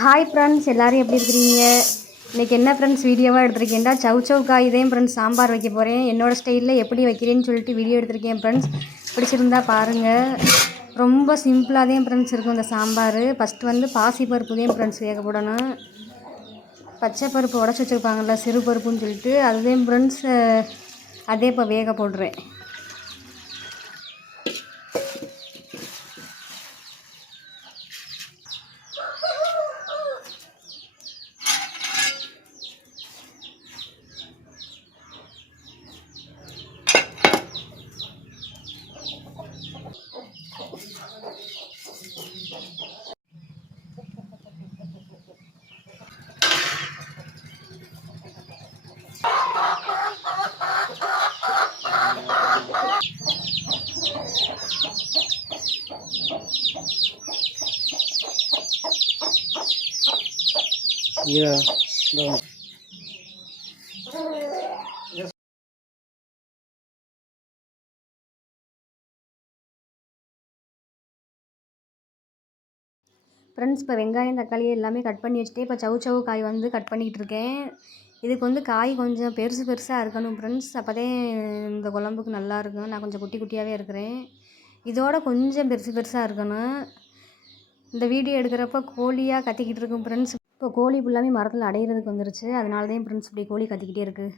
Hi friends, எல்லோரும் எப்படி இருக்கிறீங்க? இன்றைக்கி என்ன ஃப்ரெண்ட்ஸ் வீடியோவாக எடுத்திருக்கேன்டா சவ் காய் இதே ஃப்ரெண்ட்ஸ் சாம்பார் வைக்க போகிறேன். என்னோடய ஸ்டைலில் எப்படி வைக்கிறேன்னு சொல்லிட்டு வீடியோ எடுத்திருக்கேன் ஃப்ரெண்ட்ஸ். பிடிச்சிருந்தா பாருங்கள். ரொம்ப சிம்பிளாக தான் ஃப்ரெண்ட்ஸ் இருக்கும் இந்த சாம்பார். ஃபஸ்ட்டு வந்து பாசிப்பருப்பு தான் ஃப்ரெண்ட்ஸ் வேக போடணும். பச்சை பருப்பு உடச்சி வச்சுருப்பாங்கள்ல, சிறு பருப்புன்னு சொல்லிட்டு அதுதான் ஃப்ரெண்ட்ஸ். அதே இப்போ வேக போடுறேன். Yeah. ஃப்ரெண்ட்ஸ், இப்போ வெங்காயம் தக்காளி எல்லாமே கட் பண்ணி வச்சுட்டு இப்போ சவு காய் வந்து கட் பண்ணிக்கிட்டு இருக்கேன். இதுக்கு வந்து காய் கொஞ்சம் பெருசு பெருசாக இருக்கணும் ஃப்ரெண்ட்ஸ். அப்போதான் இந்த குழம்புக்கு நல்லாயிருக்கும். நான் கொஞ்சம் குட்டி குட்டியாகவே இருக்கிறேன். இதோட கொஞ்சம் பெருசு பெருசாக இருக்கணும். இந்த வீடியோ எடுக்கிறப்ப கோழியாக கத்திக்கிட்டு இருக்கும் ஃப்ரெண்ட்ஸ். இப்போ கோழி ஃபுல்லாமே மரத்தில் அடையிறதுக்கு வந்துருச்சு. அதனால தான் ஃப்ரெண்ட்ஸ் இப்படி கோழி கத்திக்கிட்டே இருக்குது.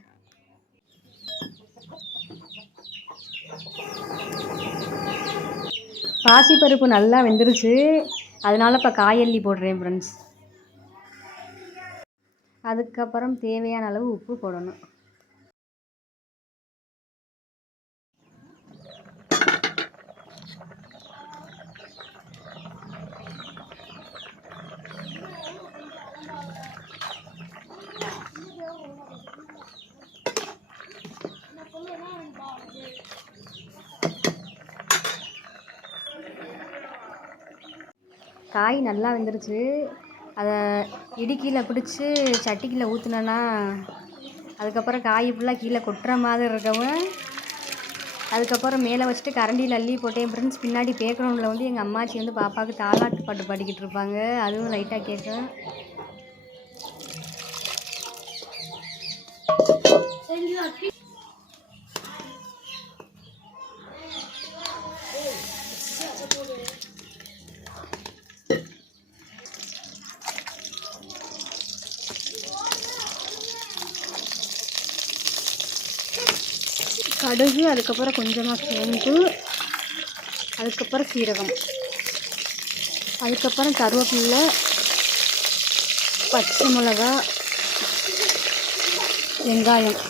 பாசிப்பருப்பு நல்லா வெந்துருச்சு. அதனால் இப்போ காயல்லி போடுறேன் ஃப்ரெண்ட்ஸ். அதுக்கப்புறம் தேவையான அளவு உப்பு போடணும். காய் நல்லா வெந்துருச்சு. அதை இடுக்கியில் பிடிச்சி சட்டிக்கில் ஊற்றுனேன்னா அதுக்கப்புறம் காய் ஃபுல்லாக கீழே கொட்டுற மாதிரி இருக்கவும் அதுக்கப்புறம் மேலே வச்சுட்டு கரண்டியில் அள்ளி போட்டேன் ஃப்ரெண்ட்ஸ். பின்னாடி பேக்ரவுண்டில் வந்து எங்கள் அம்மாச்சி வந்து பாப்பாவுக்கு தாலாட்டு பாட்டு பாடிக்கிட்டு இருப்பாங்க. அதுவும் லைட்டாக கேட்கும். கடுகு, அதுக்கப்புறம் கொஞ்சமாக சோம்பு, அதுக்கப்புறம் சீரகம், அதுக்கப்புறம் கருவேப்பிலை, பச்சை மிளகா, வெங்காயம்,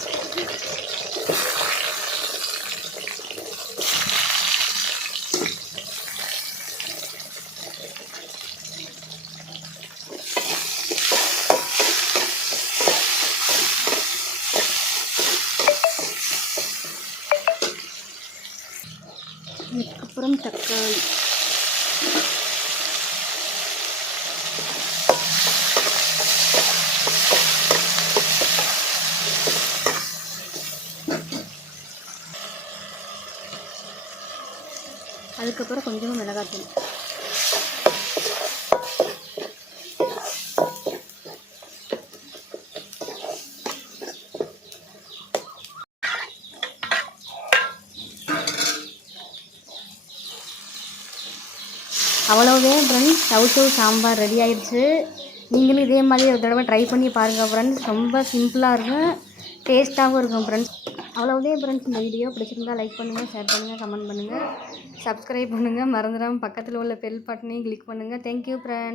அதுக்கப்புறம் தக்காளி, அதுக்கப்புறம் கொஞ்சமாக மிளகாத்தூள். அவ்வளோவே ஃப்ரெண்ட்ஸ், சவு சாம்பார் ரெடி ஆயிடுச்சு. நீங்களும் இதே மாதிரி ஒரு தடவை ட்ரை பண்ணி பாருங்கள் ஃப்ரெண்ட்ஸ். ரொம்ப சிம்பிளாக இருக்கும், டேஸ்ட்டாகவும் இருக்கும் ஃப்ரெண்ட்ஸ். அவ்வளோதே ஃப்ரெண்ட்ஸ். இந்த வீடியோ பிடிச்சிருந்தால் லைக் பண்ணுங்கள், ஷேர் பண்ணுங்கள், கமெண்ட் பண்ணுங்கள், சப்ஸ்கிரைப் பண்ணுங்கள். மறந்துடாமல் பக்கத்தில் உள்ள பெல் பட்டனையும் கிளிக் பண்ணுங்கள். Thank you friends.